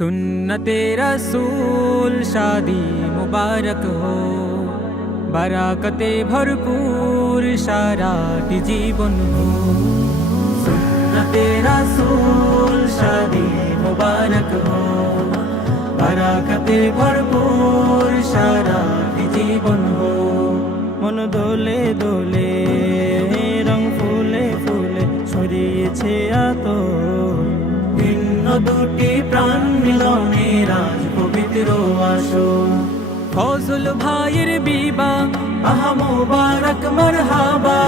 सुन्नते रसूल शादी मुबारक हो, बराकते भरपूर साराटी जीवन हो। सुन्नते रसूल शादी मुबारक हो, बराकते भरपूर साराटी जीवन हो। मन दोले दोले रंग ফুলে ফুলে ছড়িয়েছে আতো, ভিন্ন দুটি প্রাণ মিলনে রাজ পবিত্র আসর। ফজল ভাইয়ের বিবাহ আহা মুবারক মারহাবা,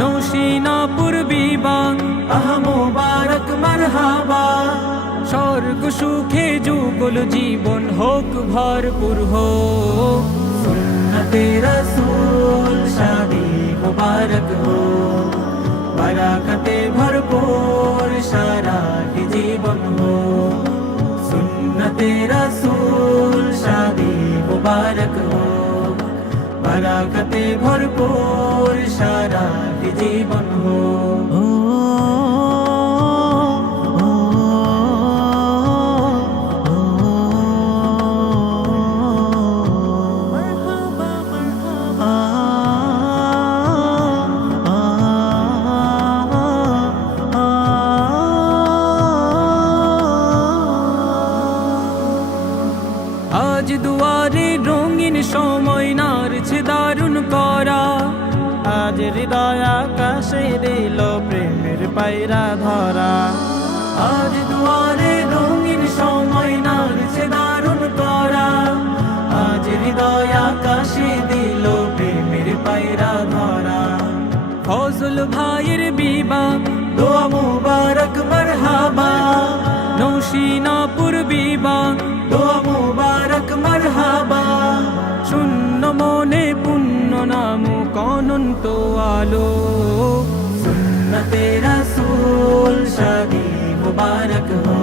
নৌশিনাপুর বিবাহ আহা মুবারক মারহাবা। স্বর্গ সুখে যুগল জীবন হোক ভরপুর হো। সুন্নতে রসূল শাদি মুবারক हो, बराकते भरपूर साराटी जीवन हो। सुन्नते रसूल शादी मुबारक हो, बराकते भरपूर साराटी जीवन हो। আজ দুয়ারে রঙিন সময় নারছে দারুণ করা, আজ হৃদয় আকাশে দিল প্রেমের পায়রা ধরা। আজ দুয়ারে রঙিন সময় নারছে দারুণ করা, আজ হৃদয় আকাশে দিল প্রেমের পায়রা ধরা। ফজল ভাইয়ের বিবাহ দোয়া মুবারক মারহাবা, নৌশিনাপুর বিবাহ দোয়া মুবারক মারহাবা। শূন্য মনে পুণ্য নাম অনন্ত আলো। সুন্নতে রসূল শাদি মুবারক हो,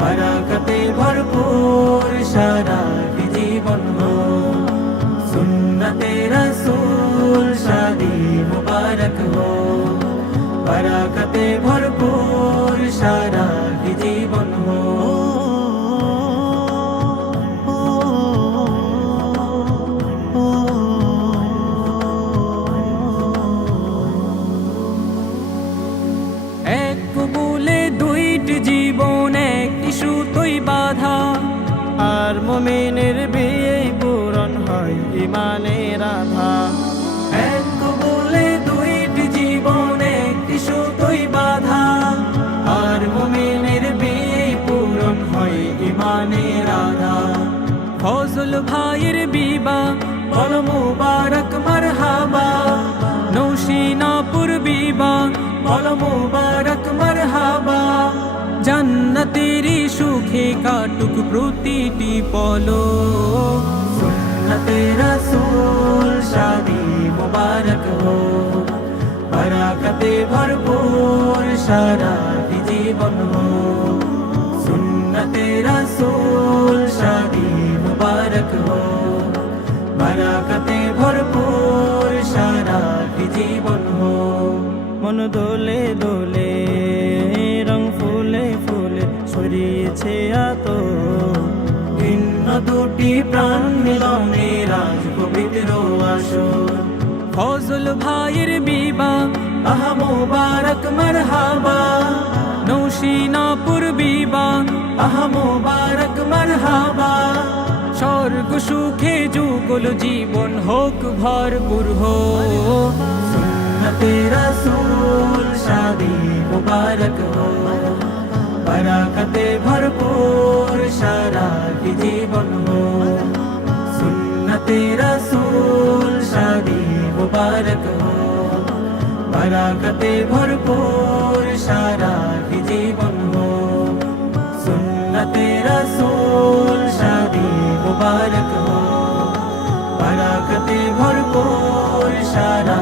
बराकते भरपूर साराटी जीवन हो। सुन्नते रसूल शादी मुबारक हो, बराकते भरपूर साराटी जीवन हो। এক কবুলে দুইটি জীবন একটি সুতোই বাঁধা, আর মুমিনের বিয়ে পূরণ হয় ইমানের আধা। এক কবুলে দুইটি জীবন একটি সুতোই বাঁধা, আর মুমিনের বিয়ে পূরণ হয় ইমানের আধা। ফজল ভাইয়ের বিবাহ বল মুবারক মারহাবা, নৌশিনাপুর বিবাহ বল মুবারক মারহাবা। জান্নাতেরি সুখে কাটুক প্রতিটি পলো। সুন্নতে রসূল শাদি মুবারক हो, बराकते भरपूर साराटी जीवन हो। सुन्नते रसूल शादी मुबारक हो, बराकते भरपूर साराटी जीवन हो। মন দোলে দোলে রং ফুলে ফুলে ছড়িয়েছে আতো, ভিন্ন দুটি প্রাণ মিলনে রাজ পবিত্র আসর। ফজল ভাইয়ের বিবাহ আহা মুবারক মারহাবা, নৌশিনাপুর বিবাহ আহা মুবারক মারহাবা। স্বর্গ সুখে যুগল জীবন হোক ভরপুর হো। सुन्नते रसूल शादी मुबारक हो, बराकते भरपूर साराटी जीवन हो। सुन्नते रसूल शादी मुबारक हो, बराकते भरपूर साराटी जीवन हो। सुन्नते रसूल शादी मुबारक हो, बराकते भरपूर सारा